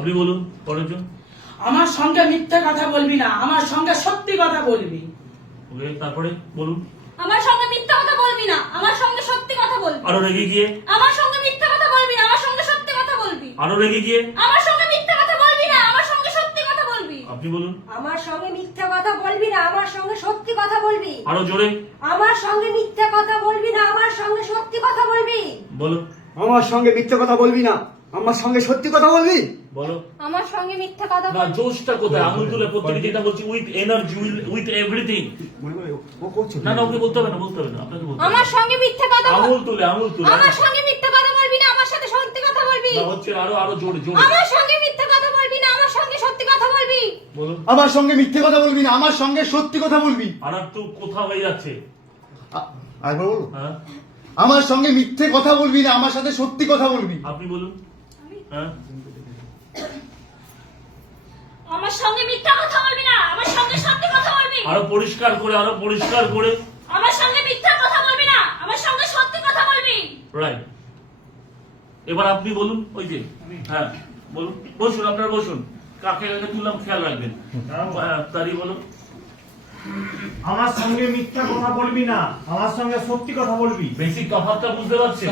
আপনি বলুন পরের জন। আমার সঙ্গে মিথ্যে কথা বলবি না, আমার সঙ্গে সত্যি কথা বলবি। ওকে, তারপরে বলুন। আমার সঙ্গে মিথ্যা কথা বলবি না, আমার সঙ্গে সত্যি কথা বলবি। আরো রেগে গিয়ে। আমার সঙ্গে মিথ্যা কথা বলবি না, আমার সঙ্গে সত্যি কথা বলবি। আরো রেগে গিয়ে। আমার সঙ্গে মিথ্যা কথা বলবি না, আমার সঙ্গে সত্যি কথা বলবি। আপনি বলুন। আমার সঙ্গে মিথ্যা কথা বলবি না, আমার সঙ্গে সত্যি কথা বলবি। আরো জোরে। আমার সঙ্গে মিথ্যা কথা বলবি না, আমার সঙ্গে সত্যি কথা বলবি। বলো। আমার সঙ্গে মিথ্যে কথা বলবি না, আমার সঙ্গে সত্যি কথা বলবি। বলো। আমার সঙ্গে মিথ্যা কথা না, জোশটা কোথায়? আঙুল তুলে প্রত্যেকে যেটা বলছি, উইথ এনার্জি, উইথ এভরিথিং। মনে করে ও করছে না না, ওকে বলতে হবে না, বলতে হবে না, আপনাকে বলতে হবে। আমার সঙ্গে মিথ্যা কথা আঙুল তুলে, আঙুল তুলে। আমার সঙ্গে মিথ্যা কথা বলবি না, আমার সাথে সত্যি কথা বলবি। না হচ্ছে, আরো আরো জোরে জোরে আমার সঙ্গে মিথ্যা কথা বলবি না, আমার সঙ্গে সত্যি কথা বলবি। বলুন। আমার সঙ্গে মিথ্যে কথা বলবি না, আমার সঙ্গে সত্যি কথা বলবি। আর একটু কোথাও হয়ে যাচ্ছে। আরেকবার বলো। হ্যাঁ, আমার সঙ্গে মিথ্যে কথা বলবি না, আমার সাথে সত্যি কথা বলবি। আপনি বলুন। হ্যাঁ, আমার সঙ্গে মিথ্যা কথা বলবি না, আমার সঙ্গে সত্যি কথা বলবি। আরো পরিষ্কার করে, আরো পরিষ্কার করে। আমার সঙ্গে মিথ্যা কথা বলবি না, আমার সঙ্গে সত্যি কথা বলবি। রাইট। এবার আপনি বলুন। ওই যে, হ্যাঁ বলুন, বসুন, আপনারা বসুন। কাকে কাকে তুললাম খেয়াল রাখবেন। তারই বলুন। আমার সঙ্গে মিথ্যা কথা বলবি না, আমার সঙ্গে সত্যি কথা বলবি। বেসিক তফাৎটা বুঝতে পারছেন?